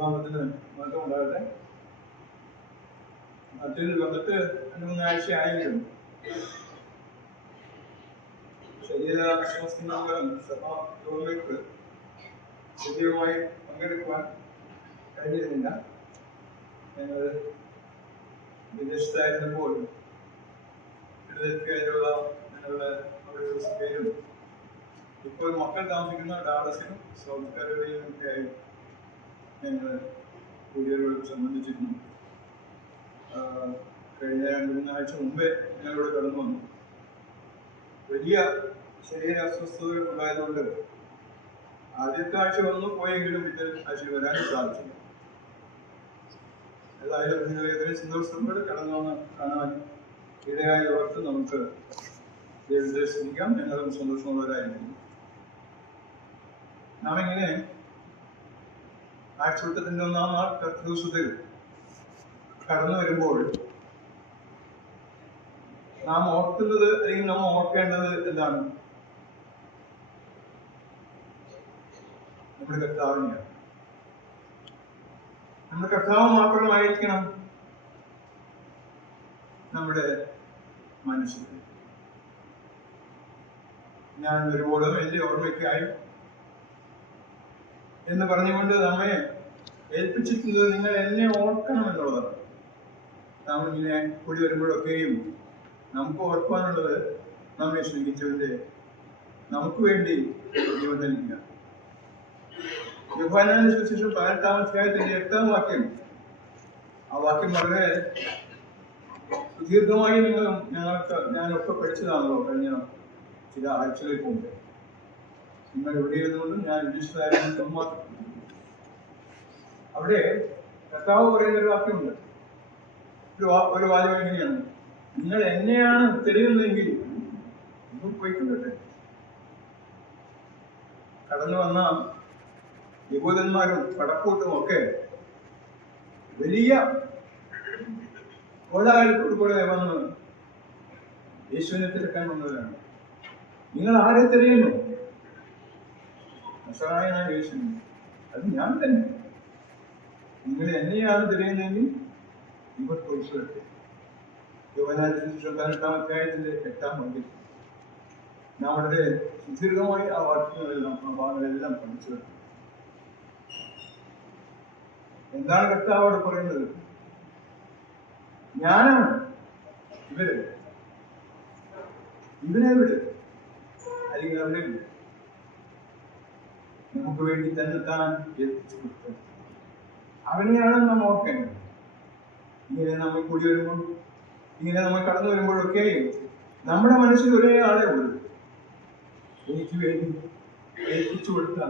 നാമത്തിന് മാറ്റം ഉണ്ടാകട്ടെ. നാട്ടിൽ വന്നിട്ട് 2-3 ആഴ്ചയായെങ്കിലും ശരീര ആശ്വാസങ്ങളും സഭായോഗങ്ങൾക്ക് സജീവമായി പങ്കെടുക്കുവാൻ കഴിഞ്ഞിരുന്നില്ല. ഞങ്ങൾ വിദേശത്തായിരുന്നപ്പോൾ ഫിലഡൽഫിയയിലുള്ള ഞങ്ങളുടെ പേരും ഇപ്പോൾ മക്കൾ താമസിക്കുന്ന ഡാളസിനും സൗത്ത് കരോലയിലും ഒക്കെ ആയി ഞങ്ങൾ കൂടിയവരോട് സംബന്ധിച്ചിരുന്നു. കഴിഞ്ഞ 2-3 ആഴ്ച മുമ്പേ ഞങ്ങളിവിടെ കടന്നു വന്നു. വലിയ ശരീര അസ്വസ്ഥതകൾ ഉണ്ടായതുകൊണ്ട് ആദ്യത്തെ ആഴ്ച വന്നു പോയെങ്കിലും പിറ്റേ ആഴ്ച വരാൻ സാധിച്ചില്ല. ഏതായാലും നിങ്ങൾ ഏതെങ്കിലും സന്തോഷത്തോടെ കടന്നു വന്ന് കാണാൻ ഇടയായ ഓർത്ത് നമുക്ക് ദൈവത്തെ സ്തുതിക്കാം. ഞങ്ങളും സന്തോഷമുള്ളവരായിരിക്കുന്നു. നാം ഇങ്ങനെ ആഴ്ചവട്ടത്തിൻ്റെ 1-ാം നാൾ ദിവസത്തിൽ കടന്നു വരുമ്പോൾ നാം ഓർക്കുന്നത് അല്ലെങ്കിൽ നാം ഓർക്കേണ്ടത് എന്താണ്? നമ്മുടെ കർത്താവിനെയാണ്. നമ്മുടെ കർത്താവ് മാത്രമായിരിക്കണം നമ്മുടെ മനസ്സിൽ. ഞാൻ വരുമ്പോഴും എൻ്റെ ഓർമ്മയ്ക്കായി എന്ന് പറഞ്ഞുകൊണ്ട് നമ്മെ ഏൽപ്പിച്ചിരിക്കുന്നത് നിങ്ങൾ എന്നെ ഓർക്കണം എന്നുള്ളതാണ്. നാം ഇങ്ങനെ കൂടി വരുമ്പോഴൊക്കെയും നമുക്ക് ഓർക്കാനുള്ളത് നമ്മെ സ്നേഹിച്ചവന്റെ നമുക്ക് വേണ്ടി ജീവൻ നൽകുക. യോഹന്നാന്റെ സുവിശേഷം 18-ാം അധ്യായത്തിന്റെ 8-ാം വാക്യം, ആ വാക്യം വളരെ സുദീർഘമായി ഞാനൊക്കെ പഠിച്ചതാണല്ലോ കഴിഞ്ഞ ചില ആഴ്ചകൾക്ക് മുമ്പ്. നിങ്ങൾ ഇവിടെ ഇരുന്നുകൊണ്ടും ഞാൻ വിദേശത്തായിരുന്നു മാത്രം. അവിടെ കർത്താവ് പറയുന്ന ഒരു വാക്യമുണ്ട്. ഒരു വാചകം എങ്ങനെയാണ്? നിങ്ങൾ എന്നെയാണ് തിരയുന്നതെങ്കിൽ നിങ്ങൾ പോയിക്കൊള്ളട്ടെ. കടന്നു വന്ന യഹൂദന്മാരും പടക്കൂട്ടും ഒക്കെ വലിയ കോലാഹലത്തോടുകൂടെ വന്ന് യേശുവിനെ തിരക്കാൻ വന്നവരാണ്. നിങ്ങൾ ആരെ തിരയുന്നു? നസറായനായ യേശുവിനെ. അത് ഞാൻ തന്നെ. നിങ്ങൾ എന്നെയാണ് തിരയുന്നതെങ്കിൽ ഇവർ പോയിക്കൊള്ളട്ടെ. യോഹന്നാന്റെ സുവിശേഷം 18-ാം അധ്യായത്തിന്റെ 8-ാം വാക്യം നാം വളരെ സുദീർഘമായി ആ ഭാഗങ്ങളെല്ലാം പഠിച്ചു. എന്താണ് കർത്താവോട് പറയുന്നത്? ഞാനാണ് ഇവരെ വിട്, അല്ലെങ്കിൽ അവരെ വിട്. നമുക്ക് വേണ്ടി തന്നെ താൻ ഏൽപ്പിച്ചു കൊടുത്തത് അവനെയാണ് നാം ഓർക്കേണ്ടത്. ഇങ്ങനെ നമ്മൾ കൂടി വരുമ്പോൾ, ഇങ്ങനെ നമ്മൾ കടന്നു വരുമ്പോഴൊക്കെ നമ്മുടെ മനസ്സിൽ ഒരേ ആളെ ഉള്ളൂ. എനിക്ക് വേണ്ടി ഏൽപ്പിച്ചു കൊടുത്ത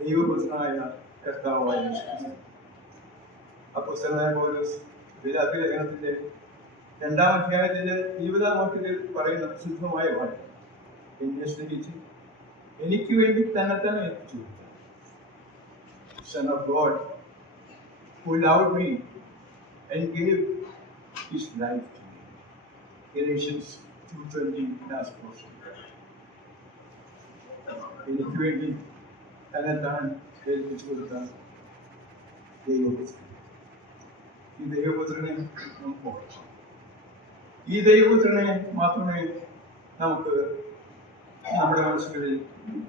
ദൈവപുത്രനായ കർത്താവായ അപ്പോസ്തലനായ പൗലോസ് ഗലാത്യ ലേഖനത്തിന്റെ 2-ാം അധ്യായത്തിന്റെ 20-ാം വാക്യത്തിൽ പറയുന്ന ശുദ്ധമായ വാക്യം, എന്നെ സ്നേഹിച്ച് എനിക്ക് വേണ്ടി തന്നെ ഏൽപ്പിച്ചു കൊടുത്ത Son of God who loved me and gave his life to me. Galatians 2:20 last portion. എനിക്ക് വേണ്ടി തന്നെ ഏൽപ്പിച്ചു കൊടുത്ത ദൈവപുത്രൻ. ഈ ദൈവപുത്രനെ നമുക്ക് ഓർക്കാം. ഈ ദൈവപുത്രനെ മാത്രമേ നമുക്ക് നമ്മുടെ മനസ്സുകളിൽ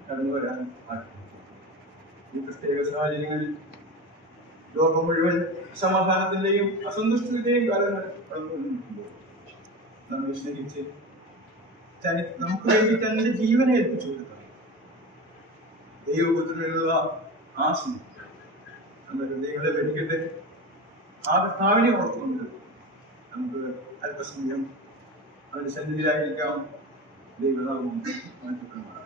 കടന്നു വരാൻ സാധിക്കൂ. ഈ പ്രത്യേക സാഹചര്യങ്ങളിൽ ലോകം മുഴുവൻ സമാധാനത്തിന്റെയും അസന്തുഷ്ടിയുടെയും കാലങ്ങൾ കടന്നുകൊണ്ടിരിക്കുമ്പോൾ നമ്മെ സ്നേഹിച്ച് നമുക്ക് വേണ്ടി തന്റെ ജീവനെ ഏൽപ്പിച്ചു കൊടുത്ത ദൈവപുത്രനുള്ള ആ സ്നേഹം നമ്മുടെ ഹൃദയങ്ങളെ ഭരിക്കട്ടെ. ആ കർത്താവിനെ ഓർത്തുകൊണ്ട് നമുക്ക് അല്പസമയം അവന്റെ സന്നിധിയിലായിരിക്കാം. ദൈവനാമം വാഴ്ത്തപ്പെടുമാറാകട്ടെ.